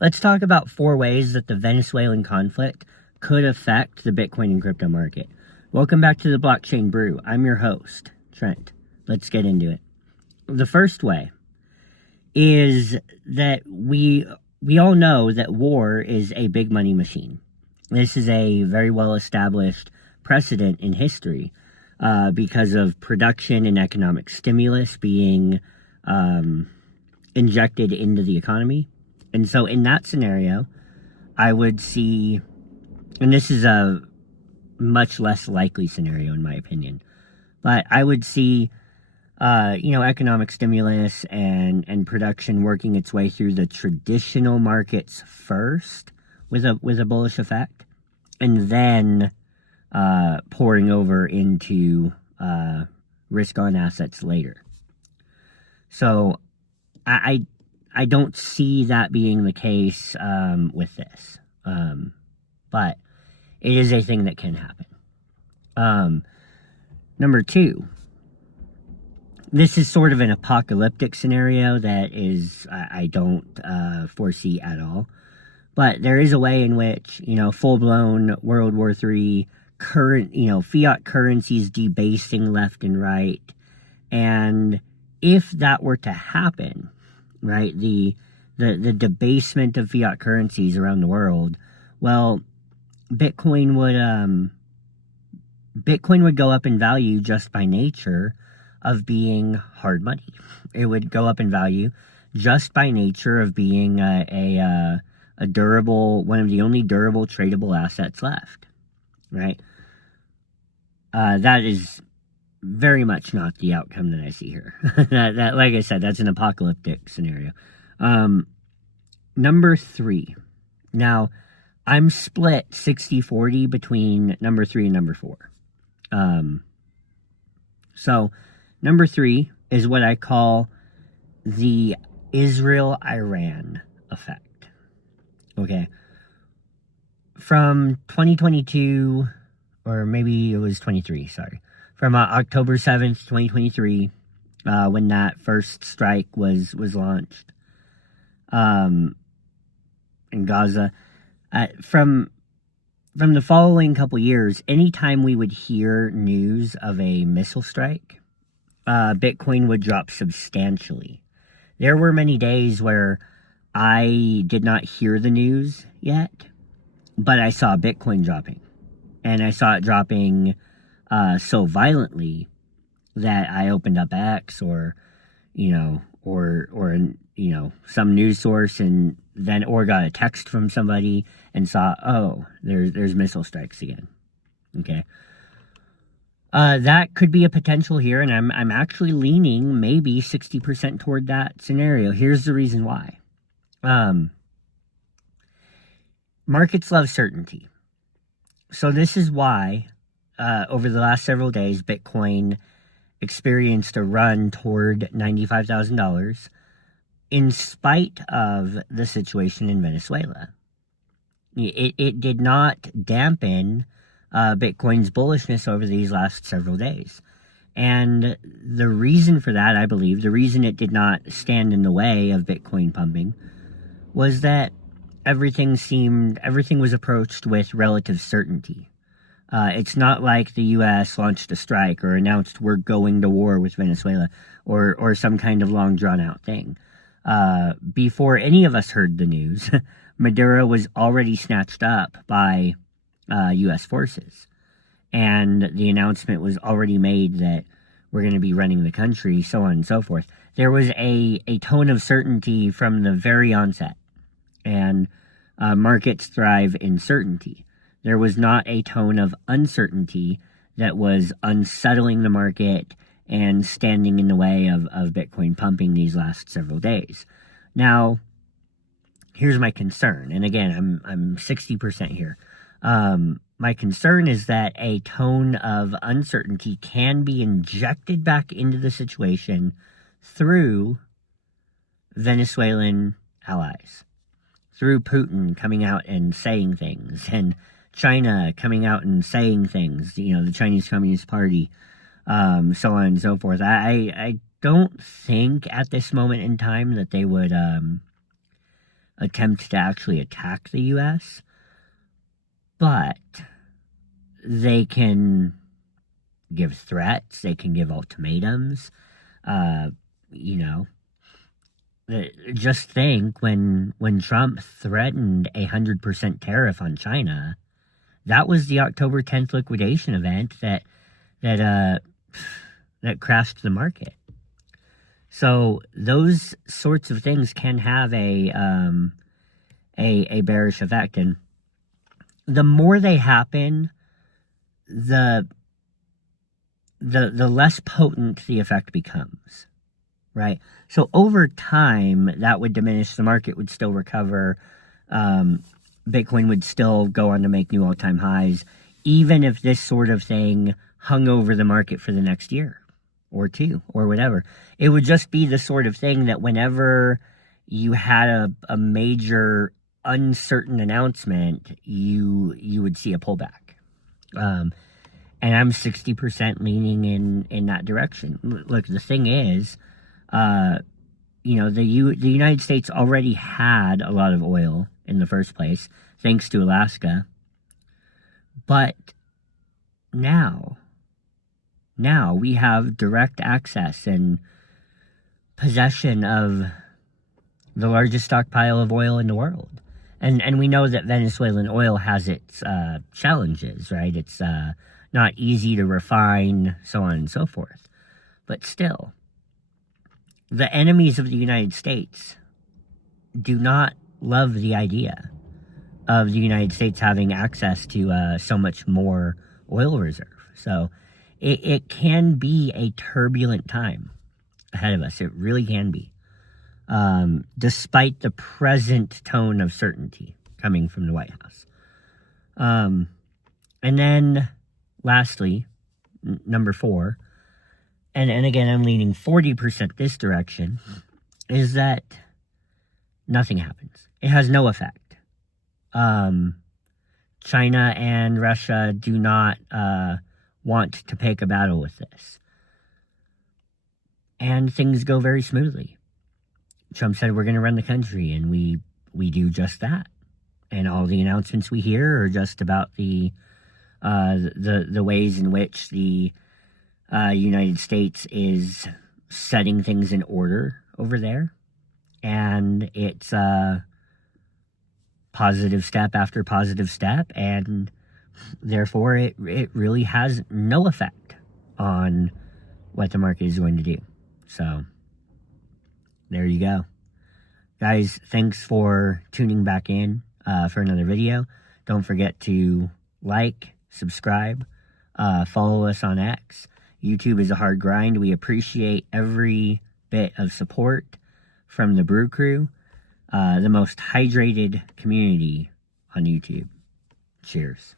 Let's talk about 4 ways that the Venezuelan conflict could affect the Bitcoin and crypto market. Welcome back to the Blockchain Brew. I'm your host, Trent. Let's get into it. The first way is that we all know that war is a big money machine. This is a very well established precedent in history because of production and economic stimulus being injected into the economy. And so in that scenario, I would see, and this is a much less likely scenario in my opinion, but I would see, economic stimulus and production working its way through the traditional markets first with a bullish effect, and then pouring over into risk-on assets later. So I don't see that being the case with this, but it is a thing that can happen. Number 2, this is sort of an apocalyptic scenario that is I don't foresee at all, but there is a way in which, full-blown World War III, fiat currencies debasing left and right, and if that were to happen, right, the debasement of fiat currencies around the world, well, Bitcoin would go up in value just by nature of being hard money. It would go up in value just by nature of being a durable, one of the only durable tradable assets left, right? That is very much not the outcome that I see here. that, like I said, that's an apocalyptic scenario. Number 3. Now, I'm split 60-40 between number 3 and number 4. So, number 3 is what I call the Israel-Iran effect. Okay. From 2022, or maybe it was 23, sorry. From October 7th, 2023, when that first strike was launched in Gaza. From the following couple years, anytime we would hear news of a missile strike, Bitcoin would drop substantially. There were many days where I did not hear the news yet, but I saw Bitcoin dropping. And I saw it dropping so violently that I opened up X or some news source and then or got a text from somebody and saw, oh, there's missile strikes again. Okay. That could be a potential here, and I'm actually leaning maybe 60% toward that scenario. Here's the reason why. Markets love certainty. So this is why over the last several days, Bitcoin experienced a run toward $95,000 in spite of the situation in Venezuela. It did not dampen Bitcoin's bullishness over these last several days. And the reason for that, I believe, the reason it did not stand in the way of Bitcoin pumping was that everything was approached with relative certainty. It's not like the U.S. launched a strike or announced we're going to war with Venezuela or some kind of long drawn out thing. Before any of us heard the news, Maduro was already snatched up by U.S. forces. And the announcement was already made that we're going to be running the country, so on and so forth. There was a tone of certainty from the very onset. And markets thrive in certainty. There was not a tone of uncertainty that was unsettling the market and standing in the way of Bitcoin pumping these last several days. Now, here's my concern. And again, I'm 60% here. My concern is that a tone of uncertainty can be injected back into the situation through Venezuelan allies, through Putin coming out and saying things, and China coming out and saying things, the Chinese Communist Party, so on and so forth. I don't think at this moment in time that they would attempt to actually attack the U.S., but they can give threats, they can give ultimatums. You know, just think when Trump threatened 100% tariff on China, that was the October 10th liquidation event that crashed the market. So those sorts of things can have a bearish effect, and the more they happen, the less potent the effect becomes, right? So over time, that would diminish. The market would still recover. Bitcoin would still go on to make new all-time highs, even if this sort of thing hung over the market for the next year or two or whatever. It would just be the sort of thing that whenever you had a major uncertain announcement, you would see a pullback. And I'm 60% leaning in that direction. Look, the thing is, you know, the United States already had a lot of oil in the first place, thanks to Alaska. But now we have direct access and possession of the largest stockpile of oil in the world. And we know that Venezuelan oil has its challenges, right? It's not easy to refine, so on and so forth. But still, the enemies of the United States do not love the idea of the United States having access to so much more oil reserve. So it can be a turbulent time ahead of us. It really can be. Despite the present tone of certainty coming from the White House. And then, lastly, number 4, and again, I'm leaning 40% this direction, is that nothing happens. It has no effect. China and Russia do not want to pick a battle with this. And things go very smoothly. Trump said we're going to run the country, and we do just that. And all the announcements we hear are just about the ways in which the United States is setting things in order over there, and it's positive step after positive step, and therefore it really has no effect on what the market is going to do. So there you go. Guys, thanks for tuning back in for another video. Don't forget to like, subscribe, follow us on X. YouTube is a hard grind. We appreciate every bit of support from the Brew Crew, the most hydrated community on YouTube. Cheers.